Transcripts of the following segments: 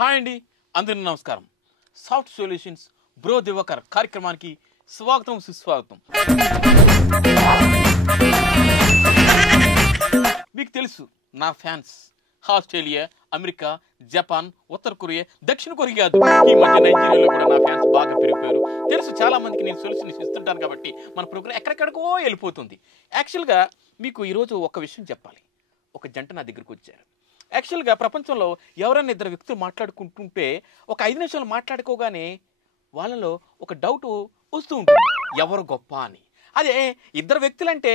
Hi అండి, అందరికీ నమస్కారం. సాఫ్ట్ సొల్యూషన్స్ బ్రో దివాకర్ కార్యక్రమానికి స్వాగతం, సుస్వాగతం. మీకు తెలుసు నా ఫ్యాన్స్ ఆస్ట్రేలియా, అమెరికా, జపాన్, ఉత్తర కొరియా, దక్షిణ కొరియా కాదు, ఈ మధ్య నైజీరియాలో కూడా నా ఫ్యాన్స్ బాగా పెరిగిపోయారు. తెలుసు చాలా మందికి నేను సొల్యూషన్స్ ఇస్తుంటాను కాబట్టి మన ప్రోగ్రామ్ ఎక్కడెక్కడికో వెళ్ళిపోతుంది. యాక్చువల్గా మీకు ఈరోజు ఒక విషయం చెప్పాలి. ఒక జంట నా దగ్గరికి వచ్చారు. యాక్చువల్గా ప్రపంచంలో ఎవరైనా ఇద్దరు వ్యక్తులు మాట్లాడుకుంటుంటే ఒక 5 నిమిషాలు మాట్లాడుకోగానే వాళ్ళలో ఒక డౌట్ వస్తూ ఉంటుంది, ఎవరు గొప్ప అని. అదే ఇద్దరు వ్యక్తులంటే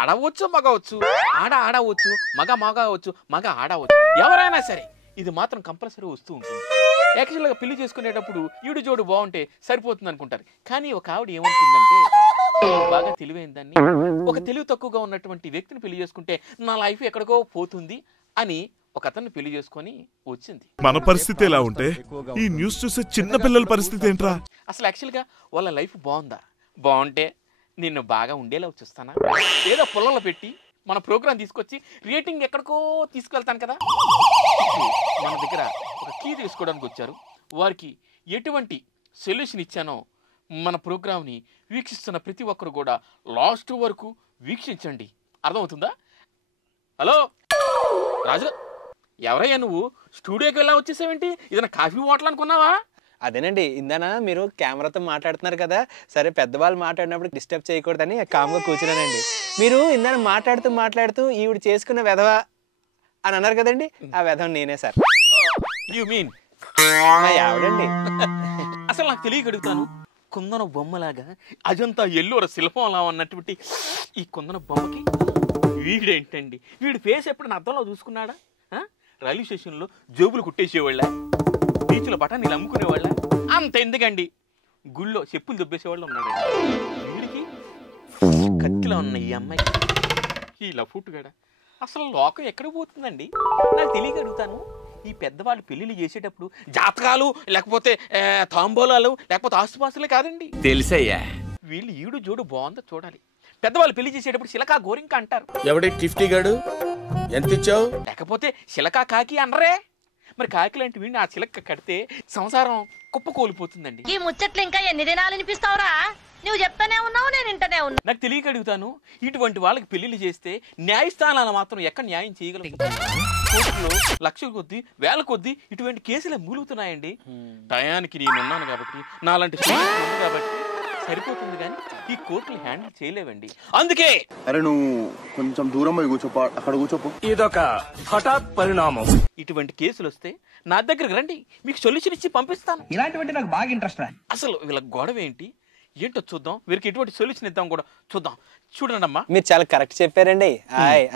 ఆడవచ్చు, మగవచ్చు, ఆడవచ్చు, మగవచ్చు, మగ ఆడవచ్చు, ఎవరైనా సరే ఇది మాత్రం కంపల్సరీ వస్తూ ఉంటుంది. యాక్చువల్గా పెళ్లి చేసుకునేటప్పుడు ఈడు జోడు బాగుంటే సరిపోతుంది అనుకుంటారు. కానీ ఒక ఆవిడ ఏమనుకుందంటే, బాగా తెలివైందాన్ని, ఒక తెలివి తక్కువగా ఉన్నటువంటి వ్యక్తిని పెళ్లి చేసుకుంటే నా లైఫ్ ఎక్కడికో పోతుంది అని ఒక అతన్ని పెళ్లి చేసుకొని వచ్చింది. మన పరిస్థితి ఎలా ఉంటే ఈ న్యూస్ చూసే చిన్న పిల్లల పరిస్థితి ఏంట్రా? అసలు యాక్చువల్గా వాళ్ళ లైఫ్ బాగుందా? బాగుంటే నిన్ను బాగా ఉండేలా చూస్తానా? ఏదో పొలంలో పెట్టి మన ప్రోగ్రాం తీసుకొచ్చి రేటింగ్ ఎక్కడికో తీసుకెళ్తాను కదా. మన దగ్గర ఒక కీ తీసుకోవడానికి వచ్చారు. వారికి ఎటువంటి సొల్యూషన్ ఇచ్చానో మన ప్రోగ్రామ్ని వీక్షిస్తున్న ప్రతి ఒక్కరు కూడా లాస్ట్ వరకు వీక్షించండి. అర్థమవుతుందా? హలో రాజు, ఎవరయ్యా నువ్వు? స్టూడియోకి వెళ్ళా వచ్చేసావేంటి? ఏదైనా కాఫీ హోటల్ అనుకున్నావా? అదేనండి, ఇందాన మీరు కెమెరాతో మాట్లాడుతున్నారు కదా, సరే పెద్దవాళ్ళు మాట్లాడినప్పుడు డిస్టర్బ్ చేయకూడదని కామ్గా కూర్చున్నానండి. మీరు ఇందాన మాట్లాడుతూ ఈవిడ చేసుకున్న వెధవ అని అన్నారు కదండి, ఆ వెధవ నేనే సార్. You mean ఆవిడండి. అసలు నాకు తెలియగలుగుతాను, కుందన బొమ్మలాగా అజంతా ఎల్లోర శిల్పం అలా ఉన్నటువంటి ఈ కుందన బొమ్మకి వీడేంటండి, వీడి ఫేస్ ఎప్పుడు అద్దంలో చూసుకున్నాడా? రైల్వే స్టేషన్లో జోబులు కుట్టేసేవాళ్ళ, బీచ్లో బఠానీలు అమ్ముకునేవాళ్ళ, అంత ఎందుకండి గుళ్ళో చెప్పులు దొబ్బేసేవాళ్ళు ఉన్నాడండి. వీడికి కత్తిలో ఉన్న ఈ అమ్మాయికి ఈ లఫుట్టుగాడ అసలు లోకం ఎక్కడికి పోతుందండి? నాకు తెలియగలుగుతాను. ఈ పెద్దవాళ్ళు పెళ్లిళ్ళు చేసేటప్పుడు జాతకాలు లేకపోతే తాంబూలాలు లేకపోతే ఆస్తుపాస్తులే కాదండి. తెలుసయ్యా, వీళ్ళు ఈడు జోడు బాగుందో చూడాలి. పెద్దవాళ్ళు పెళ్లి చేసేటప్పుడు శిలకా గోరింక అంటారు. ఎవడే టిఫ్టీ గాడు? ఎంత ఇచ్చావు? లేకపోతే శిలకా కాకి అనరే. మరి కాకి లాంటి వీడిని ఆ చిలక కడితే సంసారం కుప్ప కోల్పోతుందండి. ఈ ముచ్చట్లు ఇంకా ఎన్ని దినాలు వినిపిస్తావురా? నువ్వు చెప్తానే ఉన్నావు, నేను ఇంటనే ఉన్నా. నాకు తెలియగలుగుతాను, ఇటువంటి వాళ్ళకి పెళ్లిళ్ళు చేస్తే న్యాయస్థానాలు మాత్రం ఎక్కడ న్యాయం చేయగలం? కోర్టులో లక్షల కొద్దీ వేల కొద్దీ ఇటువంటి కేసులే మూలుగుతున్నాయండి. టయానికి నేనున్నాను కాబట్టి, నాలాంటి కాబట్టి సరిపోతుంది, కానీ ఈ కోర్టులు హ్యాండిల్ చేయలేవండి. అందుకే అరే నువ్వు కొంచెం దూరం పోయి కూర్చోపో, అక్కడ కూర్చోపో. ఇదొక హఠాత్ పరిణామం. ఇటువంటి కేసులు వస్తే నా దగ్గరకు రండి, మీకు సొల్యూషన్ ఇచ్చి పంపిస్తాను. ఇలాంటివంటే నాకు బాగా ఇంట్రెస్ట్. అసలు వీళ్ళ గొడవ ఏంటో చూద్దాం, వీరికి ఎటువంటి సొల్యూషన్ ఇద్దాం కూడా చూద్దాం. చూడండి అమ్మా, మీరు చాలా కరెక్ట్ చెప్పారండి,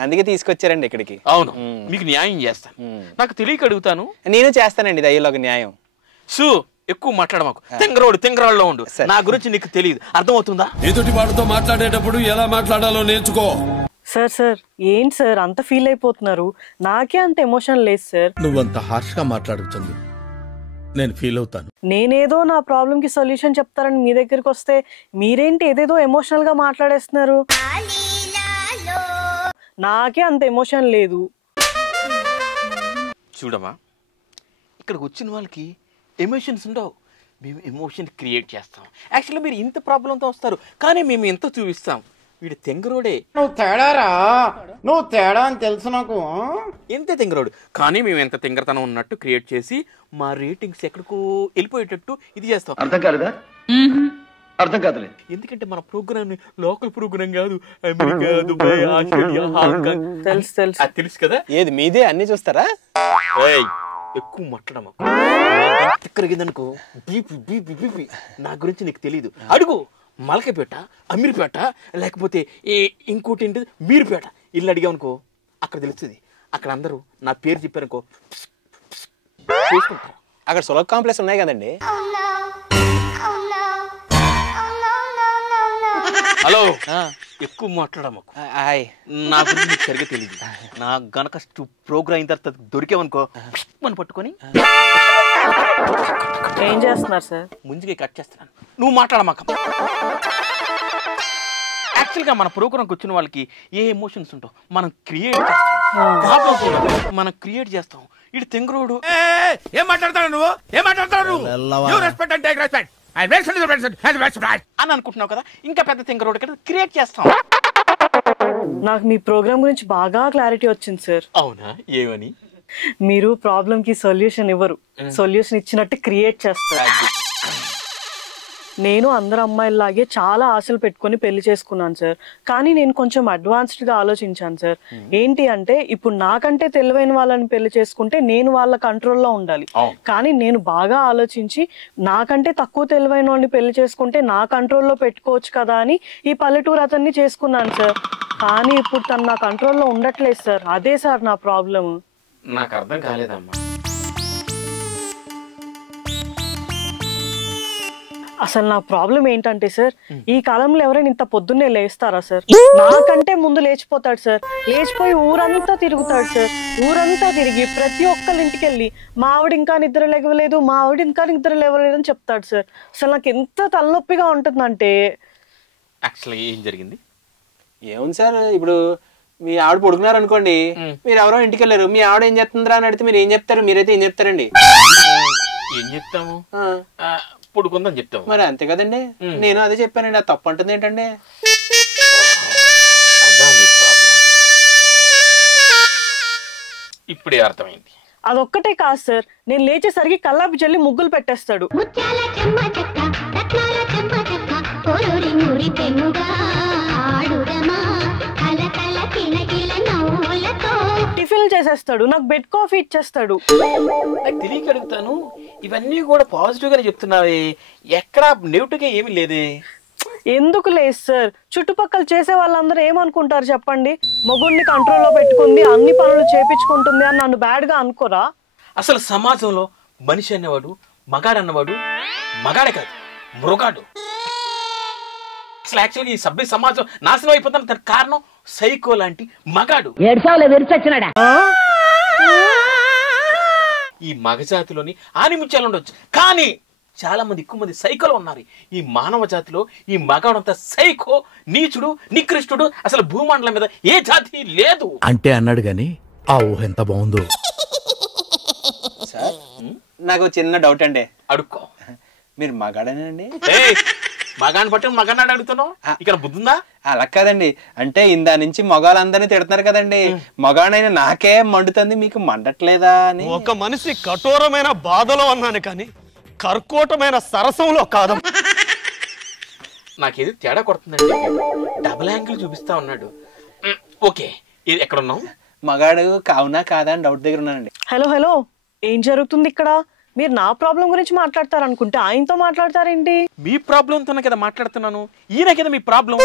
అందుకే తీసుకొచ్చారండి ఇక్కడికి. అవును, మీకు న్యాయం చేస్తాను. నాకు తెలియక అడుగుతాను, నేను చేస్తానండి దయ్యలో ఒక న్యాయం. సు ఎక్కువ మాట్లాడమాకు, తెంగరాడులో ఉండు. నా గురించి నీకు తెలియదు, అర్థమవుతుందా? ఎదుటి వాడితో మాట్లాడేటప్పుడు ఎలా మాట్లాడాలో నేర్చుకో. సార్ ఏంటి సార్ అంత ఫీల్ అయిపోతున్నారు? నాకే అంత ఎమోషన్ లేదు సార్. నువ్వంత హార్ష్ గా మాట్లాడుతుంది నేను ఫీల్ అవుతాను. నేనేదో నా ప్రాబ్లం కి సొల్యూషన్ చెప్తారని మీ దగ్గరికి వస్తే మీరేంటి ఏదేదో ఎమోషనల్ గా మాట్లాడేస్తున్నారు? నాకే అంత ఎమోషన్ లేదు. చూడమ్మా, ఇక్కడికి వచ్చిన వాళ్ళకి ఎమోషన్స్ ఉండవు, మేము ఎమోషన్ క్రియేట్ చేస్తాం. యాక్చువల్లీ మీరు ఇంత ప్రాబ్లంతో వస్తారు, కానీ మేము ఎంత చూపిస్తాం. వీడు తెంగరోడే. నువ్వు తేడా అని తెలుసు నాకు. ఎంత తెంగరోడు, కానీ మేము ఎంత తెంగరతనం ఉన్నట్టు క్రియేట్ చేసి మా రేటింగ్స్ ఎక్కడికో వెళ్ళిపోయేటట్టు ఇది చేస్తాం. అర్థం కాలేదా? అర్థం కాదులే. ఎందుకంటే మన ప్రోగ్రామ్ లోకల్ ప్రోగ్రామ్ కాదు, అమెరికా, దుబాయ్, ఆస్ట్రేలియా, హాంకాంగ్. తెలుసు కదా. ఏది మీదే అన్ని చూస్తారా? ఎక్కువ మాట్లాడమా, తిక్కరిగిందనుకో బీపీ. నా గురించి నీకు తెలీదు. అడుగు, మలకపేట, అమీర్పేట, లేకపోతే ఇంకోటి ఏంటి మీరుపేట ఇల్లు అడిగామనుకో, అక్కడ తెలుస్తుంది. అక్కడ అందరూ నా పేరు చెప్పారనుకో చూసుకుంటారు. అక్కడ సులభ కాంప్లెక్స్ ఉన్నాయి కదండి. హలో, ఎక్కువ మాట్లాడమాకు, నా గురించి నీకు సరిగ్గా తెలియదు. నా గనక ప్రోగ్రామ్ అయిన తర్వాత దొరికేవనుకో మనం పట్టుకొని ఏం చేస్తున్నారు సార్? ముందుగా కట్ చేస్తున్నాను, నువ్వు మాట్లాడమాక. యాక్చువల్గా మన ప్రోగ్రాంకి వచ్చిన వాళ్ళకి ఏ ఎమోషన్స్ ఉంటావు మనం క్రియేట్ చేస్తాం, మనం క్రియేట్ చేస్తాం. ఇటు తెంగురోడు. ఏం మాట్లాడతాడు నువ్వు? ఏం మాట్లాడతాడు నువ్వు? You respect and take respect. I respect. అని అనుకుంటున్నావు కదా, ఇంకా పెద్ద తెంగురోడు ఇక్కడ క్రియేట్ చేస్తాం. నాకు మీ ప్రోగ్రామ్ గురించి బాగా క్లారిటీ వచ్చింది సార్. అవునా? ఏమని? మీరు ప్రాబ్లం కి సొల్యూషన్ ఇవ్వరు, సొల్యూషన్ ఇచ్చినట్టు క్రియేట్ చేస్తారు. నేను అందరు అమ్మాయిలాగే చాలా ఆశలు పెట్టుకొని పెళ్లి చేసుకున్నాను సార్. కానీ నేను కొంచెం అడ్వాన్స్డ్ గా ఆలోచించాను సార్. ఏంటి అంటే ఇప్పుడు నాకంటే తెలివైన వాళ్ళని పెళ్లి చేసుకుంటే నేను వాళ్ళ కంట్రోల్లో ఉండాలి. కానీ నేను బాగా ఆలోచించి నాకంటే తక్కువ తెలివైన వాళ్ళని పెళ్లి చేసుకుంటే నా కంట్రోల్లో పెట్టుకోవచ్చు కదా అని ఈ పల్లెటూరు అతన్ని చేసుకున్నాను సార్. కానీ ఇప్పుడు తను నా కంట్రోల్లో ఉండట్లేదు సార్. అదే సార్ నా ప్రాబ్లం. నాకు అర్థం కాలేదమ్మా. అసలు నా ప్రాబ్లం ఏంటంటే సార్, ఈ కాలంలో ఎవరైనా ఇంత పొద్దున్నే లేస్తారా సార్? నాకంటే ముందు లేచిపోతాడు సార్. లేచిపోయి ఊరంతా తిరుగుతాడు సార్. ఊరంతా తిరిగి ప్రతి ఒక్కళ్ళ ఇంటికి వెళ్ళి మా ఆవిడ ఇంకా నిద్ర లేవలేదు, మా ఆవిడ ఇంకా నిద్ర లేవలేదు అని చెప్తాడు సార్. అసలు నాకు ఎంత తలనొప్పిగా ఉంటుందంటే. యాక్చువల్లీ ఏం జరిగింది? ఏముంది సార్, ఇప్పుడు మీ ఆవిడ పడుకున్నారు అనుకోండి, మీరు ఎవరో ఇంటికి వెళ్ళారు, మీ ఆవిడ ఏం చెప్తుందిరా అని అడిగితే మీరు ఏం చెప్తారు? మీరైతే ఏం చెప్తారండి? ఏం చెప్తాము? పడుకుందని చెప్తాము. మరి అంతే కదండి, నేను అదే చెప్పానండి. అది తప్పు అంటుంది ఏంటండి? ఇప్పుడే అర్థమైంది. అదొక్కటే కాదు సార్, నేను లేచేసరికి కల్లాపి జల్లి ముగ్గులు పెట్టేస్తాడు. టిఫిన్ చేసేస్తాడు, నాకు బెడ్ కాఫీ ఇచ్చేస్తాడు. నాకు తెలియక అడుగుతాను, ఇవన్నీ కూడా పాజిటివ్ గానే చెప్తున్నావే, ఎక్కడ నెగిటివ్ గా ఏమీ లేదే. ఎందుకు లేదు సార్? చుట్టుపక్కల చేసే వాళ్ళందరూ ఏమనుకుంటారు చెప్పండి? మొగుడిని కంట్రోల్లో పెట్టుకుంది, అన్ని పనులు చేపించుకుంటుంది అని నన్ను బ్యాడ్ గా అనుకోరా? అసలు సమాజంలో మనిషి అన్నవాడు మగాడు అన్నవాడు మగాడే కాదు, మృగాడు. అసలు యాక్చువల్గా ఈ సభ్య సమాజం నాశనం అయిపోతున్న దానికి కారణం సైకో లాంటి మగాడు. ఈ మగజాతిలోని ఆనిముత్యాలు ఉండొచ్చు, కానీ చాలా మంది ఎక్కువ మంది సైకోలు ఉన్నారు. ఈ మానవ జాతిలో ఈ మగాడంతా సైకో, నీచుడు, నికృష్టుడు. అసలు భూమండలం మీద ఏ జాతి లేదు అంటే అన్నాడు గాని ఆ ఊహ ఎంత బాగుందో. సార్ నాకు చిన్న డౌట్ అండి. అడుక్కో. మీరు మగాడేనండి? మగాన్ని పట్టి మగాన్ని అడుగుతున్నావు, ఇక్కడ బుద్ధుందా? అలా కాదండి, అంటే ఇందా నుంచి మగాళ్ళందరినీ తిడుతున్నారు కదండి, మగాడైనా నాకే మండుతుంది, మీకు మండట్లేదా అని. ఒక మనిషి కఠోరమైన బాధలో అన్నాను కానీ కర్కోటమైన సరసంలో కాదు. నాకేది తేడా కొడుతుందండి. డబుల్ యాంగిల్ చూపిస్తా ఉన్నాడు. ఓకే, ఇది ఎక్కడ ఉన్నాం? మగాడు కావునా కాదా అని డౌట్ దగ్గర ఉన్నానండి. హలో హలో, ఏం జరుగుతుంది ఇక్కడ? మీరు నా ప్రాబ్లం గురించి మాట్లాడతారనుకుంటే ఆయనతో మాట్లాడతారేంటి? మీ ప్రాబ్లంతోనే కదా మాట్లాడుతున్నాను. ఈయన కదా మీ ప్రాబ్లం.